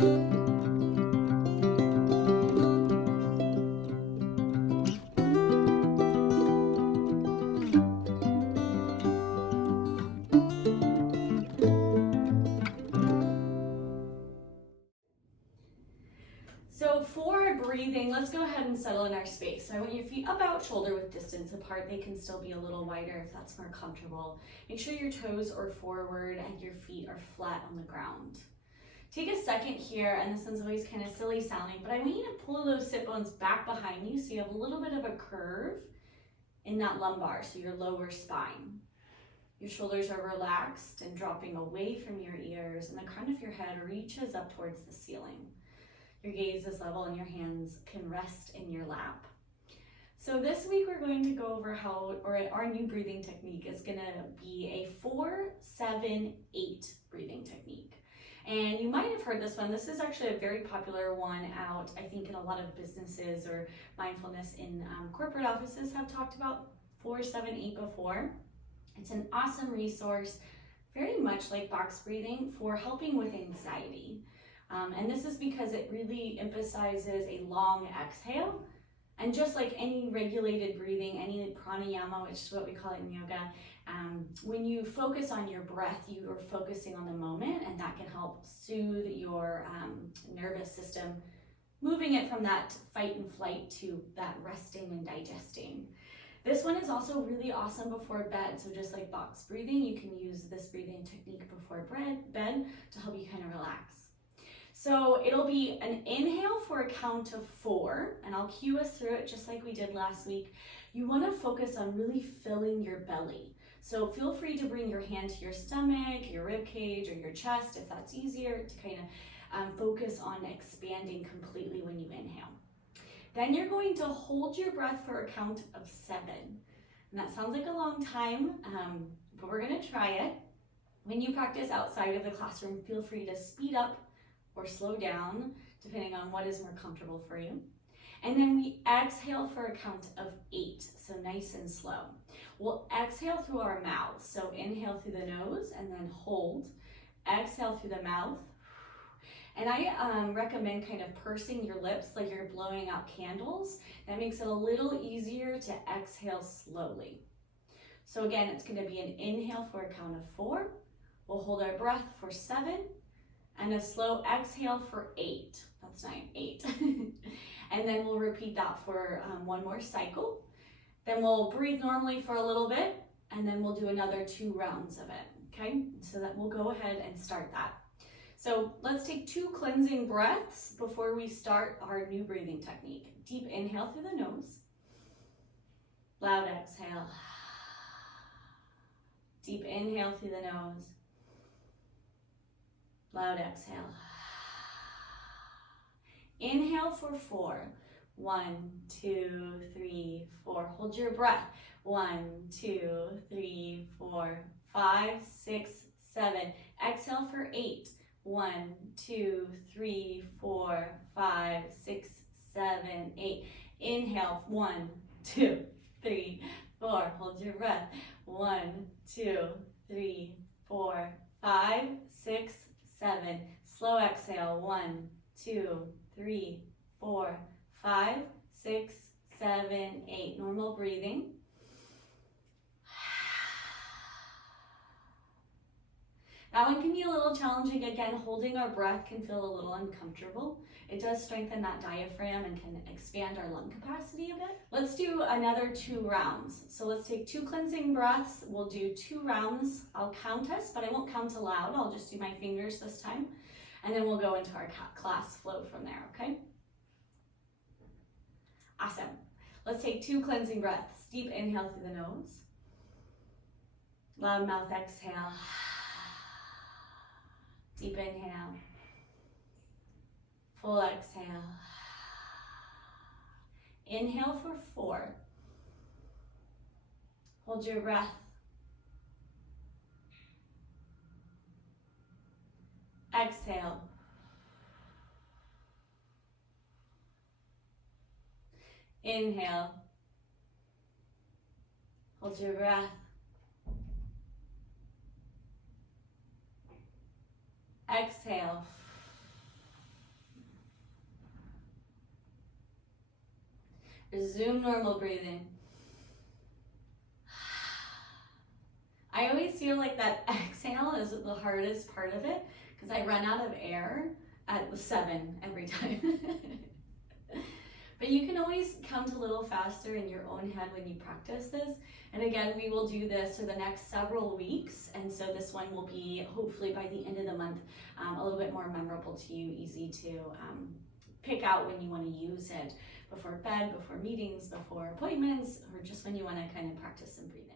So for breathing, let's go ahead and settle in our space. So I want your feet about shoulder width distance apart. They can still be a little wider if that's more comfortable. Make sure your toes are forward and your feet are flat on the ground. Take a second here, and this one's always kind of silly sounding, but I want you to pull those sit bones back behind you so you have a little bit of a curve in that lumbar, so your lower spine. Your shoulders are relaxed and dropping away from your ears, and the crown of your head reaches up towards the ceiling. Your gaze is level and your hands can rest in your lap. So this week we're going to go over our new breathing technique is going to be a 4-7-8 breathing technique. And you might have heard this one. This is actually a very popular one out, I think, in a lot of businesses, or mindfulness in corporate offices have talked about 4-7-8 before. It's an awesome resource, very much like box breathing, for helping with anxiety. And this is because it really emphasizes a long exhale. And just like any regulated breathing, any pranayama, which is what we call it in yoga, when you focus on your breath, you are focusing on the moment, and that can help soothe your nervous system, moving it from that fight and flight to that resting and digesting. This one is also really awesome before bed. So just like box breathing, you can use this breathing technique before bed to help you kind of relax. So it'll be an inhale for a count of 4, and I'll cue us through it just like we did last week. You want to focus on really filling your belly. So feel free to bring your hand to your stomach, your rib cage, or your chest if that's easier, to kind of focus on expanding completely when you inhale. Then you're going to hold your breath for a count of 7. And that sounds like a long time, but we're going to try it. When you practice outside of the classroom, feel free to speed up or slow down, depending on what is more comfortable for you. And then we exhale for a count of 8, so nice and slow. We'll exhale through our mouth, so inhale through the nose and then hold. Exhale through the mouth. And I recommend kind of pursing your lips like you're blowing out candles. That makes it a little easier to exhale slowly. So again, it's going to be an inhale for a count of 4. We'll hold our breath for 7. And a slow exhale for 8. That's 9, 8. And then we'll repeat that for one more cycle. Then we'll breathe normally for a little bit, and then we'll do another 2 rounds of it, okay? So that we'll go ahead and start that. So let's take 2 cleansing breaths before we start our new breathing technique. Deep inhale through the nose. Loud exhale. Deep inhale through the nose. Loud exhale. Inhale for 4. 1, 2, 3, 4. Hold your breath. 1, 2, 3, 4, 5, 6, 7. Exhale for 8. 1, 2, 3, 4, 5, 6, 7, 8. Inhale. 1, 2, 3, 4. Hold your breath. 1, 2, 3, 4, 5, 6, 7. Slow exhale. 1, 2, 3, 4, 5, 6, 7, 8. Normal breathing. That one can be a little challenging. Again, holding our breath can feel a little uncomfortable. It does strengthen that diaphragm and can expand our lung capacity a bit. Let's do another 2 rounds. So let's take 2 cleansing breaths. We'll do 2 rounds. I'll count us, but I won't count aloud. I'll just do my fingers this time. And then we'll go into our class flow from there, okay? Awesome. Let's take 2 cleansing breaths. Deep inhale through the nose. Loud mouth exhale. Deep inhale. Full exhale. Inhale for 4. Hold your breath. Exhale. Inhale. Hold your breath. Exhale. Resume normal breathing. I always feel like that exhale is the hardest part of it because I run out of air at 7 every time. But you can always count a little faster in your own head when you practice this. And again, we will do this for the next several weeks. And so this one will be, hopefully by the end of the month, a little bit more memorable to you, easy to pick out when you want to use it before bed, before meetings, before appointments, or just when you want to kind of practice some breathing.